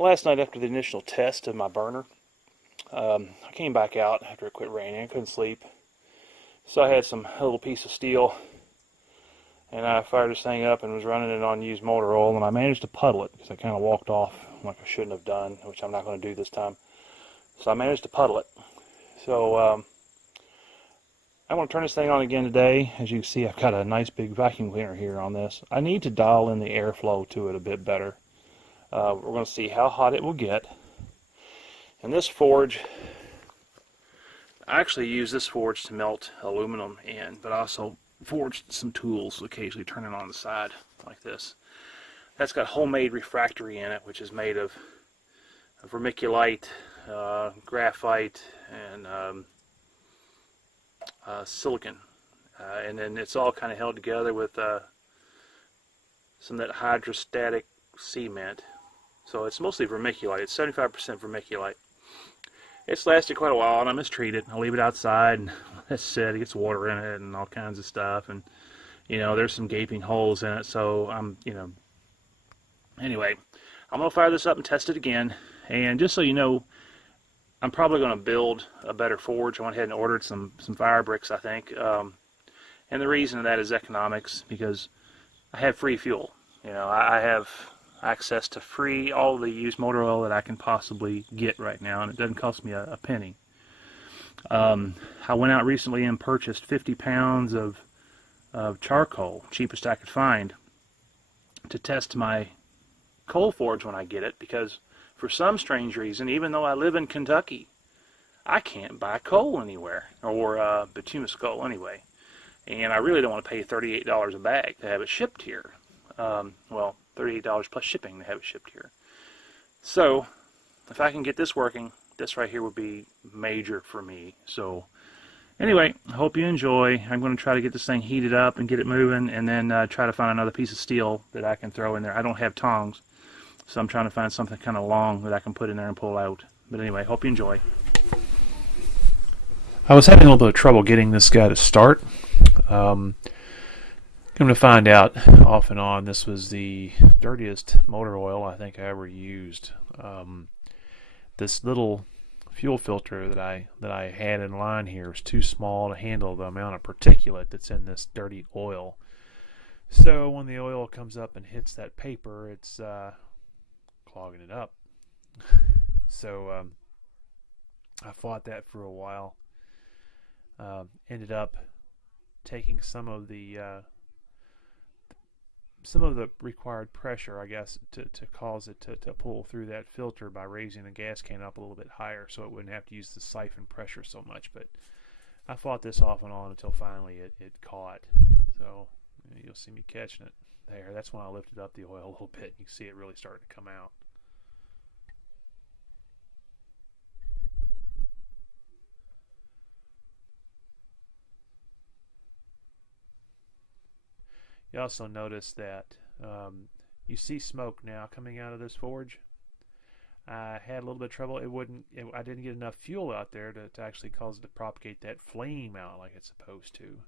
Last night after the initial test of my burner, I came back out after it quit raining. I couldn't sleep. So I had a little piece of steel, and I fired this thing up and was running it on used motor oil, and I managed to puddle it because I kind of walked off like I shouldn't have done, which I'm not going to do this time. So I managed to puddle it. So I want to turn this thing on again today. As you can see, I've got a nice big vacuum cleaner here on this. I need to dial in the airflow to it a bit better. We're going to see how hot it will get. And this forge, I actually use this forge to melt aluminum in, but I also forged some tools, occasionally turn it on the side like this. That's got homemade refractory in it, which is made of vermiculite, graphite, and silicon. And then it's all kind of held together with some of that hydrostatic cement. So it's mostly vermiculite. It's 75% vermiculite. It's lasted quite a while, and I mistreat it. I leave it outside and let it sit. It gets water in it and all kinds of stuff. And, there's some gaping holes in it. So anyway, I'm going to fire this up and test it again. And just so you know, I'm probably going to build a better forge. I went ahead and ordered some fire bricks, I think. And the reason of that is economics, because I have free fuel. I have access to all the used motor oil that I can possibly get right now, and it doesn't cost me a penny. I went out recently and purchased 50 pounds of charcoal, cheapest I could find, to test my coal forge when I get it, because for some strange reason, even though I live in Kentucky, I can't buy coal anywhere, or bituminous coal anyway. And I really don't want to pay $38 a bag to have it shipped here. Well, $38 plus shipping to have it shipped here. So, if I can get this working, this right here would be major for me. So, anyway, I hope you enjoy. I'm going to try to get this thing heated up and get it moving, and then try to find another piece of steel that I can throw in there. I don't have tongs, so I'm trying to find something kind of long that I can put in there and pull out. But anyway, hope you enjoy. I was having a little bit of trouble getting this guy to start. Come to find out, off and on, this was the dirtiest motor oil I think I ever used. This little fuel filter that I had in line here is too small to handle the amount of particulate that's in this dirty oil. So when the oil comes up and hits that paper, it's clogging it up. So I fought that for a while. Ended up taking some of the required pressure, I guess, to cause it to pull through that filter by raising the gas can up a little bit higher, so it wouldn't have to use the siphon pressure so much. But I fought this off and on until finally it caught. So you'll see me catching it there. That's when I lifted up the oil a little bit. You can see it really starting to come out. You also notice that you see smoke now coming out of this forge. I had a little bit of trouble. I didn't get enough fuel out there to actually cause it to propagate that flame out like it's supposed to.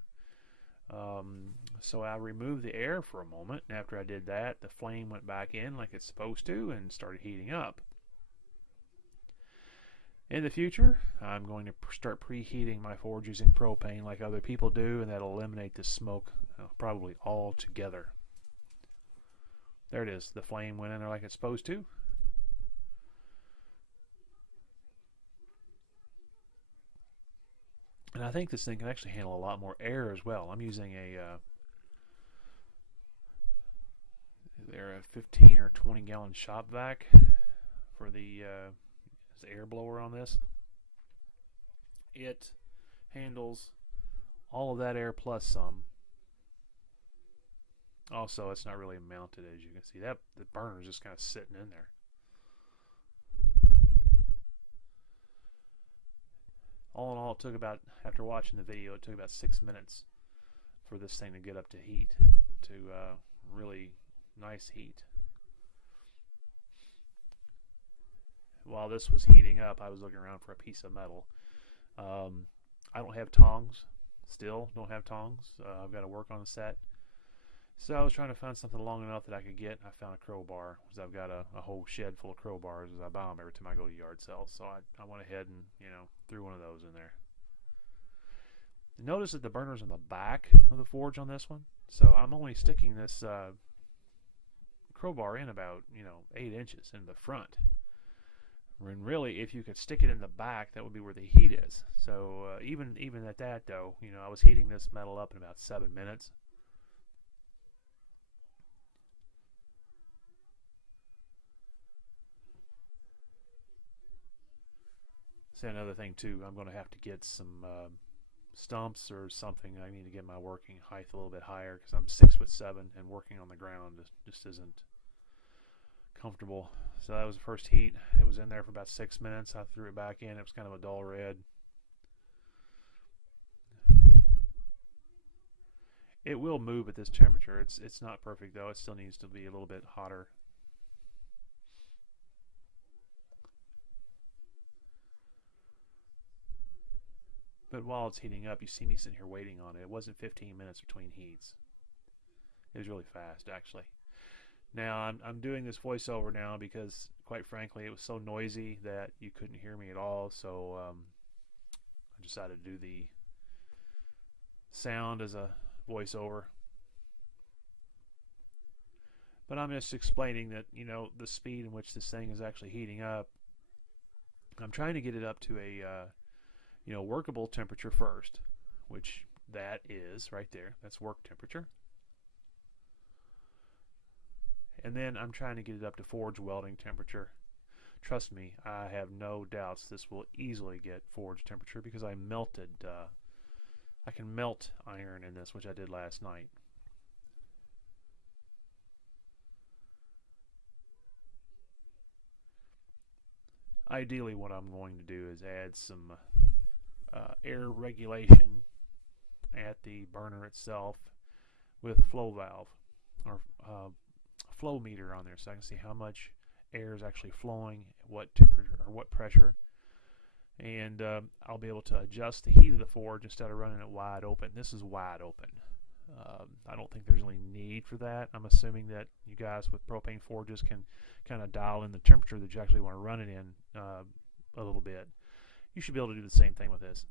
So I removed the air for a moment, and after I did that, the flame went back in like it's supposed to and started heating up. In the future, I'm going to start preheating my forge using propane like other people do, and that'll eliminate the smoke probably altogether. There it is. The flame went in there like it's supposed to. And I think this thing can actually handle a lot more air as well. I'm using a 15 or 20 gallon shop vac for the air blower on this. It handles all of that air plus some. Also, it's not really mounted, as you can see. The burner is just kind of sitting in there. All in all, after watching the video, it took about 6 minutes for this thing to get up to heat, to really nice heat. While this was heating up, I was looking around for a piece of metal. I don't have tongs. Still don't have tongs. I've got to work on the set. So I was trying to find something long enough that I could get. I found a crowbar, because I've got a whole shed full of crowbars as I buy them every time I go to yard sales. So I went ahead and, threw one of those in there. Notice that the burner's on the back of the forge on this one. So I'm only sticking this crowbar in about, 8 inches in the front. When really, if you could stick it in the back, that would be where the heat is. So even at that, though, I was heating this metal up in about 7 minutes. So another thing too, I'm going to have to get some stumps or something. I need to get my working height a little bit higher, because I'm 6'7", and working on the ground just isn't comfortable. So that was the first heat. It was in there for about 6 minutes. I threw it back in. It was kind of a dull red. It will move at this temperature. It's not perfect though. It still needs to be a little bit hotter. But while it's heating up, you see me sitting here waiting on it. It wasn't 15 minutes between heats. It was really fast, actually. Now, I'm doing this voiceover now because, quite frankly, it was so noisy that you couldn't hear me at all. So I decided to do the sound as a voiceover. But I'm just explaining that, the speed in which this thing is actually heating up. I'm trying to get it up to a workable temperature first, which that is right there. That's work temperature. And then I'm trying to get it up to forge welding temperature. Trust me, I have no doubts this will easily get forge temperature, because I can melt iron in this, which I did last night. Ideally, what I'm going to do is add some air regulation at the burner itself with a flow valve or flow meter on there, so I can see how much air is actually flowing, what temperature or what pressure, and I'll be able to adjust the heat of the forge instead of running it wide open. This is wide open. I don't think there's any need for that. I'm assuming that you guys with propane forges can kind of dial in the temperature that you actually want to run it in a little bit. You should be able to do the same thing with this.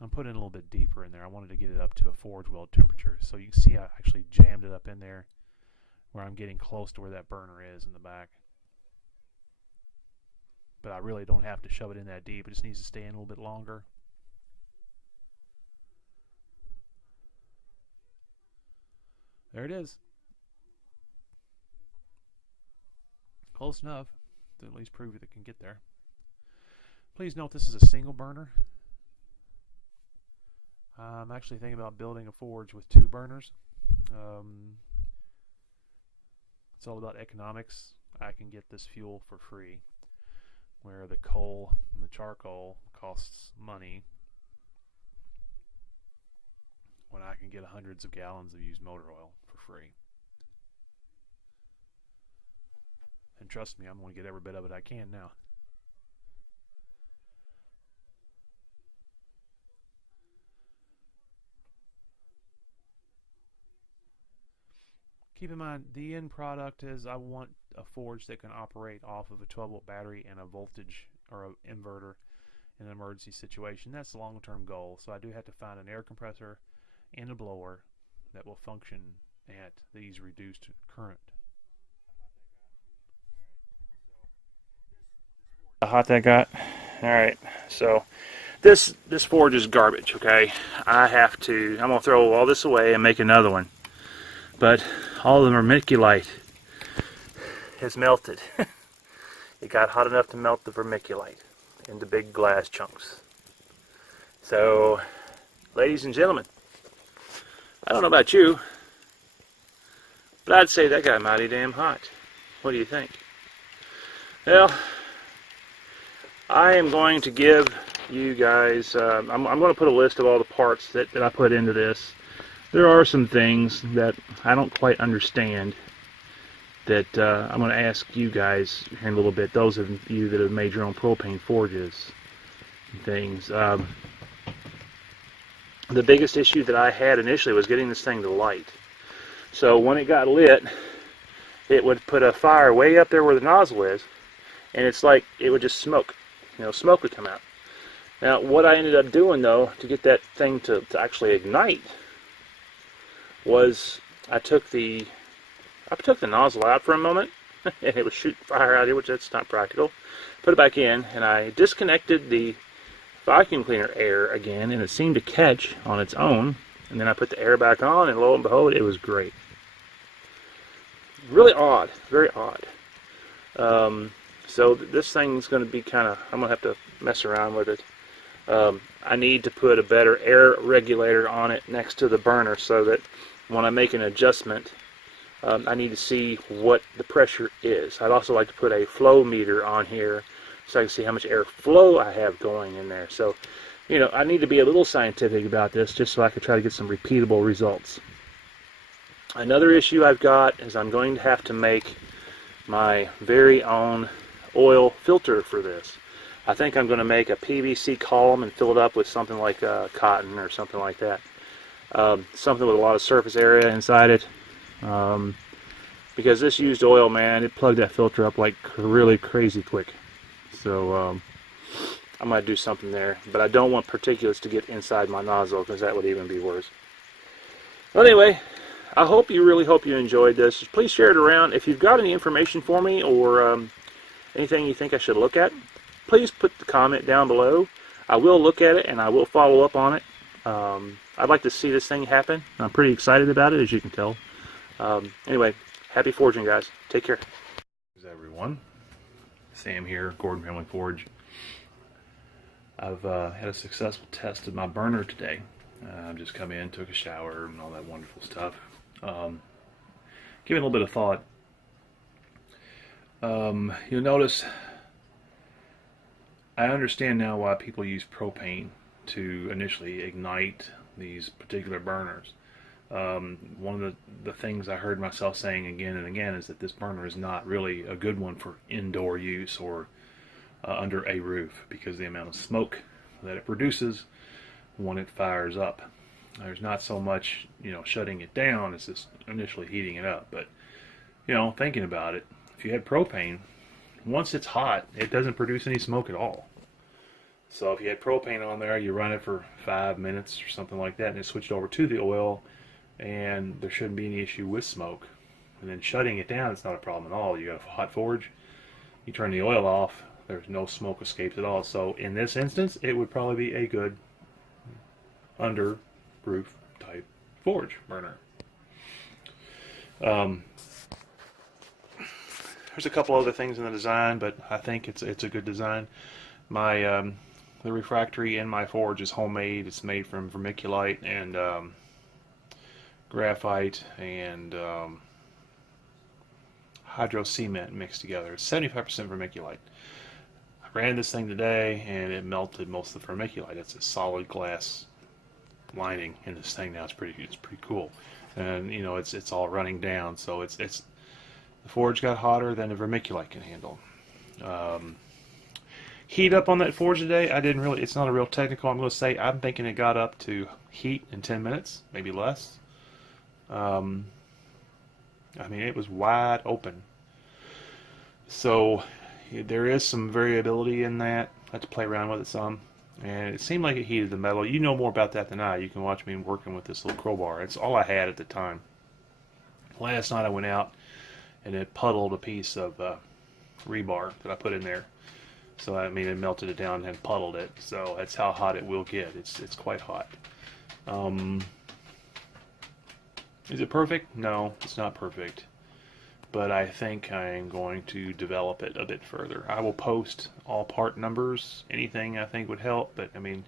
I'm putting it a little bit deeper in there. I wanted to get it up to a forge weld temperature. So you can see I actually jammed it up in there where I'm getting close to where that burner is in the back. But I really don't have to shove it in that deep. It just needs to stay in a little bit longer. There it is. Close enough to at least prove that it can get there. Please note this is a single burner. I'm actually thinking about building a forge with 2 burners. It's all about economics. I can get this fuel for free, where the coal and the charcoal costs money, when I can get hundreds of gallons of used motor oil for free. And trust me, I'm going to get every bit of it I can now. Keep in mind, the end product is I want a forge that can operate off of a 12-volt battery and a voltage or an inverter in an emergency situation. That's the long-term goal. So I do have to find an air compressor and a blower that will function at these reduced current. How hot that got? All right, so this forge is garbage. Okay, I'm gonna throw all this away and make another one. But all the vermiculite has melted. It got hot enough to melt the vermiculite into big glass chunks. So, ladies and gentlemen, I don't know about you, but I'd say that got mighty damn hot. What do you think? Well, I am going to give you guys, I'm going to put a list of all the parts that I put into this. There are some things that I don't quite understand that I'm going to ask you guys here in a little bit, those of you that have made your own propane forges. things. The biggest issue that I had initially was getting this thing to light. So when it got lit, it would put a fire way up there where the nozzle is, and it's like it would just smoke. Smoke would come out. Now, what I ended up doing, though, to get that thing to actually ignite was I took the nozzle out for a moment, and it was shooting fire out here, which that's not practical. Put it back in, and I disconnected the vacuum cleaner air again, and it seemed to catch on its own. And then I put the air back on, and lo and behold, it was great. Really odd, very odd. So this thing's going to be I'm going to have to mess around with it. I need to put a better air regulator on it next to the burner so that when I make an adjustment, I need to see what the pressure is. I'd also like to put a flow meter on here so I can see how much air flow I have going in there. So, I need to be a little scientific about this just so I can try to get some repeatable results. Another issue I've got is I'm going to have to make my very own oil filter for this. I think I'm going to make a PVC column and fill it up with something like cotton or something like that. Something with a lot of surface area inside it. Because this used oil, man, it plugged that filter up like really crazy quick. So I might do something there, but I don't want particulates to get inside my nozzle because that would even be worse. Well, anyway, I really hope you enjoyed this. Please share it around. If you've got any information for me or anything you think I should look at, please put the comment down below. I will look at it and I will follow up on it. I'd like to see this thing happen. I'm pretty excited about it, as you can tell. Anyway, happy forging, guys. Take care. Hey everyone, Sam here, Gordon Family Forge. I've had a successful test of my burner today. I've just come in, took a shower, and all that wonderful stuff. Giving a little bit of thought. You'll notice I understand now why people use propane to initially ignite these particular burners. One of the things I heard myself saying again and again is that this burner is not really a good one for indoor use or under a roof because of the amount of smoke that it produces when it fires up. There's not so much, shutting it down, it's just initially heating it up. But, thinking about it, if you had propane, once it's hot, it doesn't produce any smoke at all. So if you had propane on there, you run it for 5 minutes or something like that, and it switched over to the oil, and there shouldn't be any issue with smoke. And then shutting it down, it's not a problem at all. You got a hot forge, you turn the oil off, there's no smoke escapes at all. So in this instance, it would probably be a good under roof type forge burner. There's a couple other things in the design, but I think it's a good design. My the refractory in my forge is homemade. It's made from vermiculite and graphite and hydro cement mixed together. It's 75% vermiculite. I ran this thing today and it melted most of the vermiculite. It's a solid glass lining in this thing now. It's pretty cool, and it's all running down. So it's the forge got hotter than the vermiculite can handle. Heat up on that forge today, I didn't really. It's not a real technical. I'm going to say I'm thinking it got up to heat in 10 minutes, maybe less. I mean, it was wide open. So there is some variability in that. I had to play around with it some. And it seemed like it heated the metal. You know more about that than I. You can watch me working with this little crowbar. It's all I had at the time. Last night I went out and it puddled a piece of rebar that I put in there. So I mean, it melted it down and puddled it. So that's how hot it will get. It's quite hot. Is it perfect? No, it's not perfect. But I think I'm going to develop it a bit further. I will post all part numbers, anything I think would help, but I mean,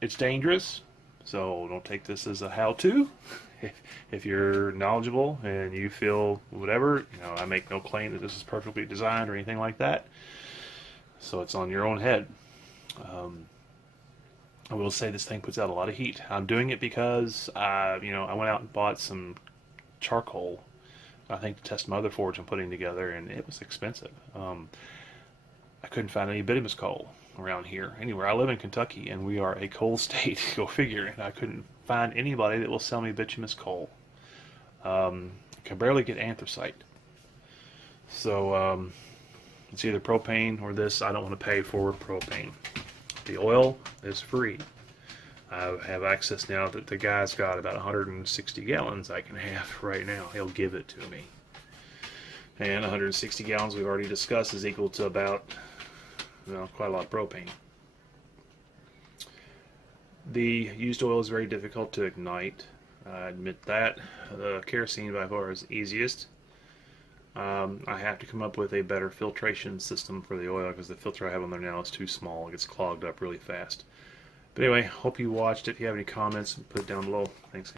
it's dangerous, so don't take this as a how-to. If you're knowledgeable and you feel whatever, I make no claim that this is perfectly designed or anything like that, so it's on your own head. I will say this thing puts out a lot of heat. I'm doing it because I went out and bought some charcoal, I think, to test my other forge I'm putting together, and it was expensive. I couldn't find any bituminous coal around here anywhere. I live in Kentucky, and we are a coal state. Go figure. And I couldn't find anybody that will sell me bituminous coal. I can barely get anthracite. So it's either propane or this. I don't want to pay for propane. The oil is free. I have access now that the guy's got about 160 gallons I can have right now. He'll give it to me. And 160 gallons we've already discussed is equal to about, well, quite a lot of propane. The used oil is very difficult to ignite. I admit that. The kerosene by far is easiest. I have to come up with a better filtration system for the oil because the filter I have on there now is too small. It gets clogged up really fast. But anyway, hope you watched. If you have any comments, put it down below. Thanks.